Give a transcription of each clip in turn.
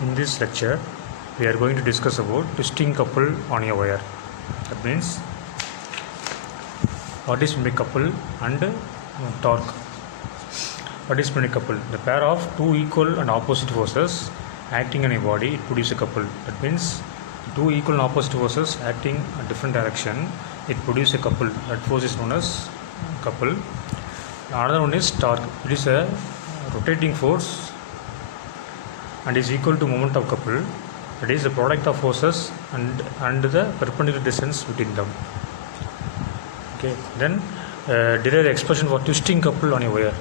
In this lecture, we are going to discuss about twisting couple on a wire. That means what is Mendel couple and torque. What is Mendel couple? The pair of two equal and opposite forces acting on a body, it produces a couple. That means two equal and opposite forces acting in different direction, it produces a couple. That force is known as couple. Another one is torque. It is a rotating force and is equal to moment of couple. That is the product of forces and the perpendicular distance between them. Okay. Then derive the expression for twisting couple on a wire.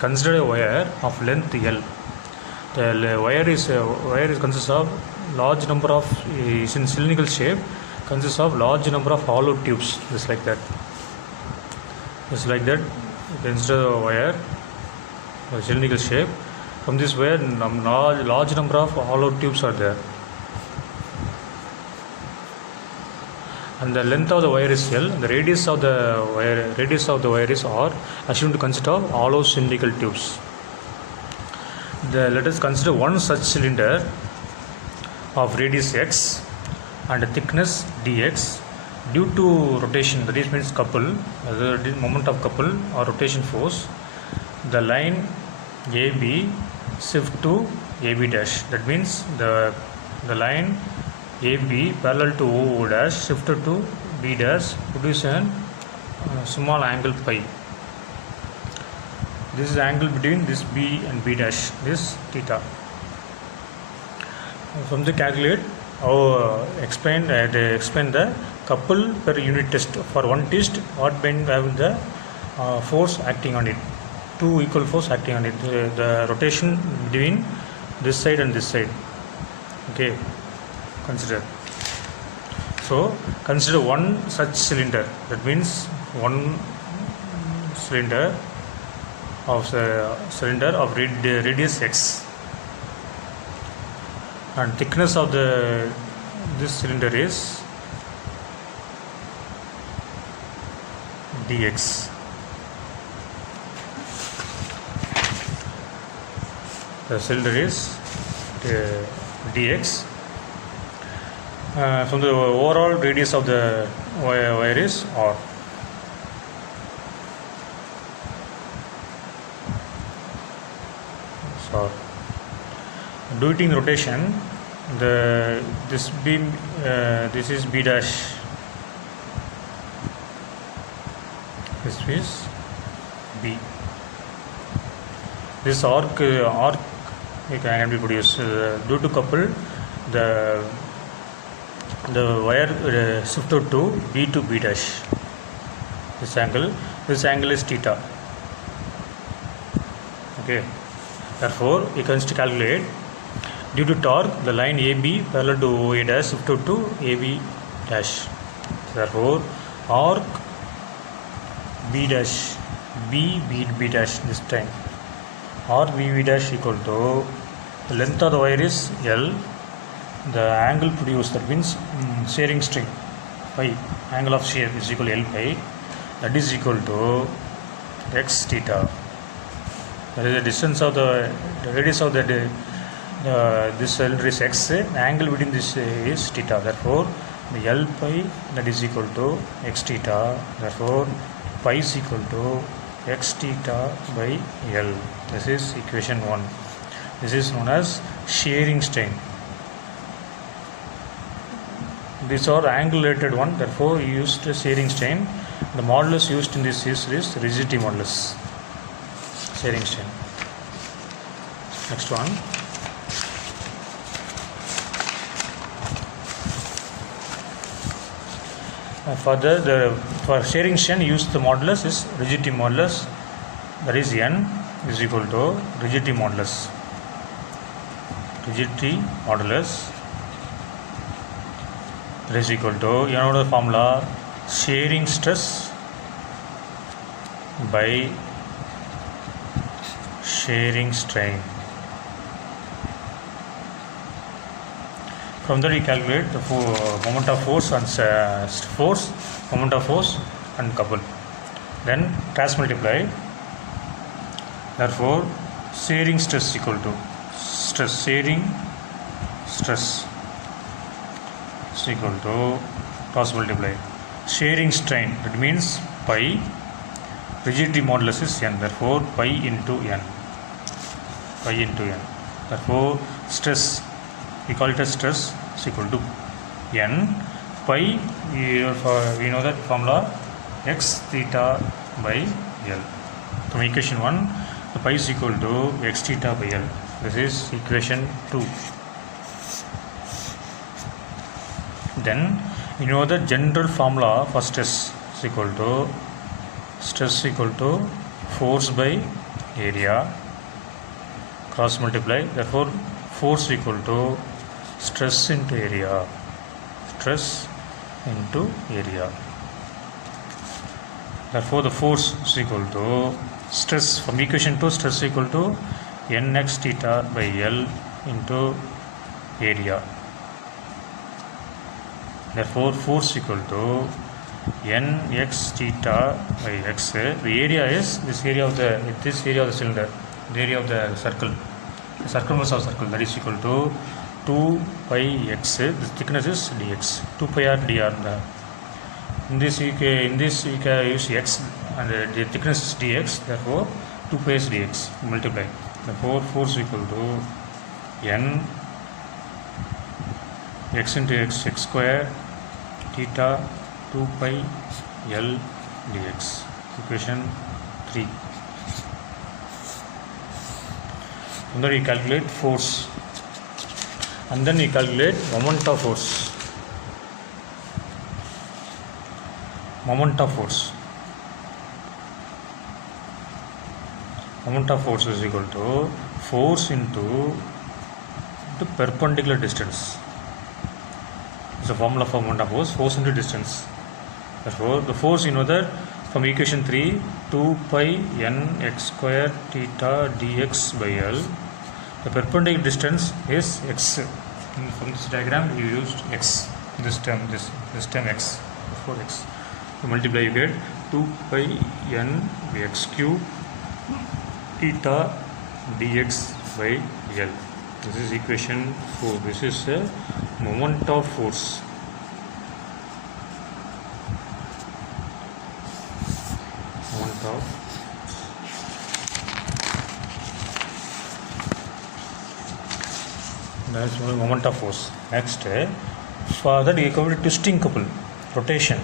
Consider a wire of length L. The wire is consists of large number of is in cylindrical shape, consists of large number of hollow tubes, just like that. Just like that, consider a wire of cylindrical shape. From this wire, large number of hollow tubes are there, and the length of the wire is L. The radius of the wire is R. Assumed to consist of hollow cylindrical tubes. Let us consider one such cylinder of radius x and thickness dx. Due to rotation, that is means couple, the moment of couple or rotation force, the line AB shift to AB dash. That means the line AB parallel to O dash shifted to B dash produce a small angle phi. This is the angle between this B and B dash, this theta. From the calculate, explain the couple per unit test. For one test, what bend having the force acting on it, two equal force acting on it, the rotation between this side and this side. Okay, consider. So consider one such cylinder. That means one cylinder of radius x, and thickness of this cylinder is dx. The cylinder is dx. From the overall radius of the wire is r. So, due to rotation, this beam, this is B dash. This is B. This arc can be produced due to couple. The wire shifted to B dash. This angle is theta. Okay. Therefore, you can calculate, due to torque, the line AB parallel to OA dash shifted to AB dash. Therefore, arc B dash, B dash this time, arc B dash equal to the length of the wire is L. The angle produced, that means shearing strain phi, angle of shear is equal to L pi, that is equal to x theta. That is the distance of the radius of this cylinder is x. The angle between this is theta. Therefore, the L pi, that is equal to x theta. Therefore, pi is equal to x theta by L. This is equation 1. This is known as shearing strain. These are angle related one. Therefore, used shearing strain. The modulus used in this is rigidity modulus. Shearing strain. Next one. For shearing strain, use the modulus is rigidity modulus. That is N is equal to rigidity modulus. Rigidity modulus. That is equal to, you know the formula, shearing stress by shearing strain. From that we calculate the moment of force and couple. Then cross multiply. Therefore, shearing stress equal to shearing stress is equal to cross multiply. Shearing strain, that means pi, rigidity modulus is n, therefore pi into n. Therefore stress, we call it as stress, is equal to n. Pi, we know that formula x theta by L. From equation 1, the pi is equal to x theta by L. This is equation 2. Then you know the general formula for stress is equal to force by area cross multiply. Therefore force equal to stress into area. Therefore the force is equal to stress, from equation 2, stress equal to nx theta by L into area. Therefore force equal to nx theta by x. The area is this area of the cylinder, the area of the circle, the circumference of circle, that is equal to 2 pi x. The thickness is dx, 2 pi r dr. In this you can use x and the thickness is dx. Therefore 2 pi is dx, multiply. Therefore force equal to n x into x square theta 2 pi L dx. Equation 3. And then you calculate force, and then you calculate moment of force. Moment of force is equal to force into the perpendicular distance. It's a formula for moment of force into distance. Therefore the force, you know that from equation 3, 2 pi n x square theta dx by L. The perpendicular distance is x. From this diagram you used x, this term x, for x. You multiply, you get 2 pi n x cube theta dx by L. This is equation 4. This is a moment of force. That's moment of force. Next, for that you cover twisting couple, rotation.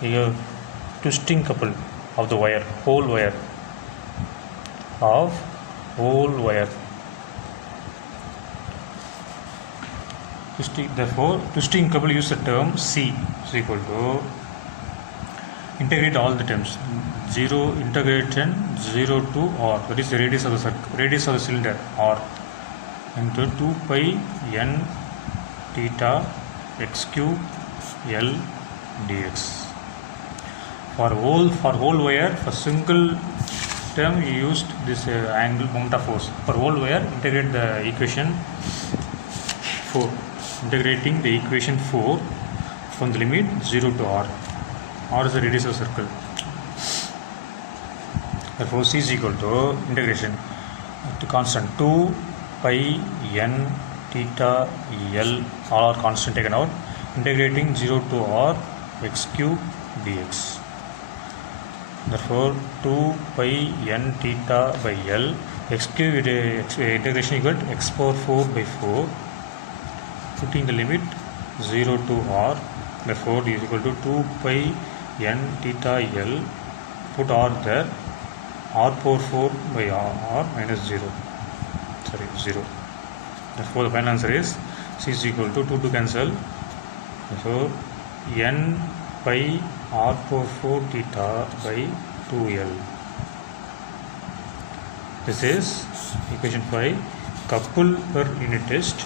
You have twisting couple of the wire, whole wire. Therefore twisting couple, use the term C is equal to, integrate all the terms, 0 integration 0 to r, that is the radius of the cylinder, r, into 2 pi n theta x cube L dx. For whole wire, for single term you used this angle moment of force. For whole wire, integrate the equation 4. Integrating the equation 4 from the limit 0 to r. R is the radius of the circle. Therefore C is equal to integration to constant 2 pi n theta L, all are constant taken out, integrating 0 to r x cube dx. Therefore 2 pi n theta by L, x cube integration equal to x power 4 by 4, putting the limit 0 to r. Therefore is equal to 2 pi n theta L, put r there, r power 4 by r minus 0. Therefore the final answer is C is equal to 2 to cancel. So n pi r power 4 theta by 2L. This is equation 5. Couple per unit test.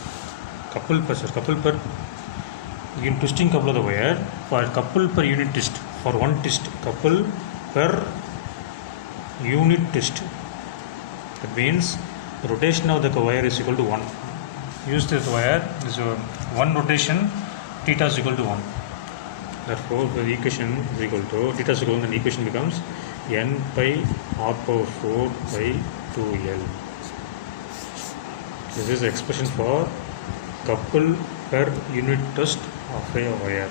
Couple per in twisting couple of the wire. For couple per unit test, for one test, couple per unit test. That means the rotation of the wire is equal to 1. Use this wire, this one rotation, theta is equal to 1. Therefore the equation is equal to theta is equal to 1, and the equation becomes n pi r power 4 by 2L. This is expression for couple per unit thrust of a wire.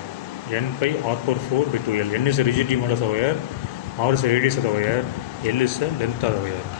N by R power 4 by 2L. N is the rigidity modulus of the wire, R is the radius of the wire, L is the length of the wire.